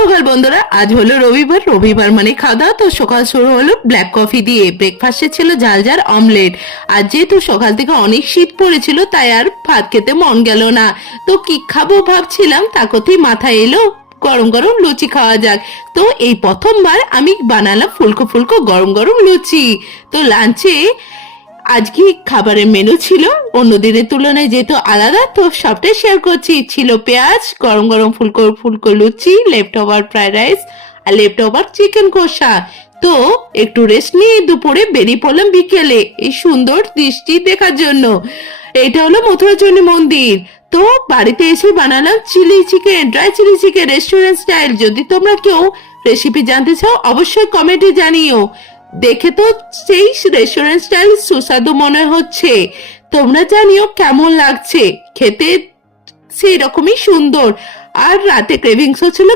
সকাল বন্ধুরা, আজ হলো রবিবার মানে খাওয়া দাওয়া। তো সকাল শুরু হলো ব্ল্যাক কফি দিয়ে। ব্রেকফাস্টে ছিল ঝাল ঝাল অমলেট। আর যেহেতু সকাল থেকে অনেক শীত পড়েছিল তাই আর ভাত খেতে মন গেল না। তো কি খাবো ভাবছিলাম, তা কথাই মাথায় এলো গরম গরম লুচি খাওয়া যাক। তো এই প্রথমবার আমি বানালাম ফুলকো ফুলকো গরম গরম লুচি। তো লাঞ্চে আজকে খাবারের মেনু ছিল অন্য দিনের তুলনায় যেহেতু আলাদা, তো সবটাই শেয়ার করছি। ছিল পেঁয়াজ, গরম গরম ফুলকো ফুলকো লুচি, লেফট ওভার ফ্রাইড রাইস আর লেফট ওভার চিকেন কষা। তো একটু রেস্ট নিয়ে দুপুরে বেরিয়ে পড়লাম বিকেলে এই সুন্দর দৃষ্টি দেখার জন্য। এটা হলো মথুরাচণ্ডী মন্দির। তো বাড়িতে এসে বানালাম chilli chicken, dry chilli chicken restaurant style. যদি তোমরা কেউ রেসিপি জানতে চাও অবশ্যই কমেন্টে জানিও। দেখে তো সেই রেস্টুরেন্ট স্টাইল সুস্বাদু মনে হচ্ছে। তোমরা জানিও কেমন লাগছে। খেতে সেই রকমই সুন্দর। আর রাতে ক্রেভিংসও ছিল।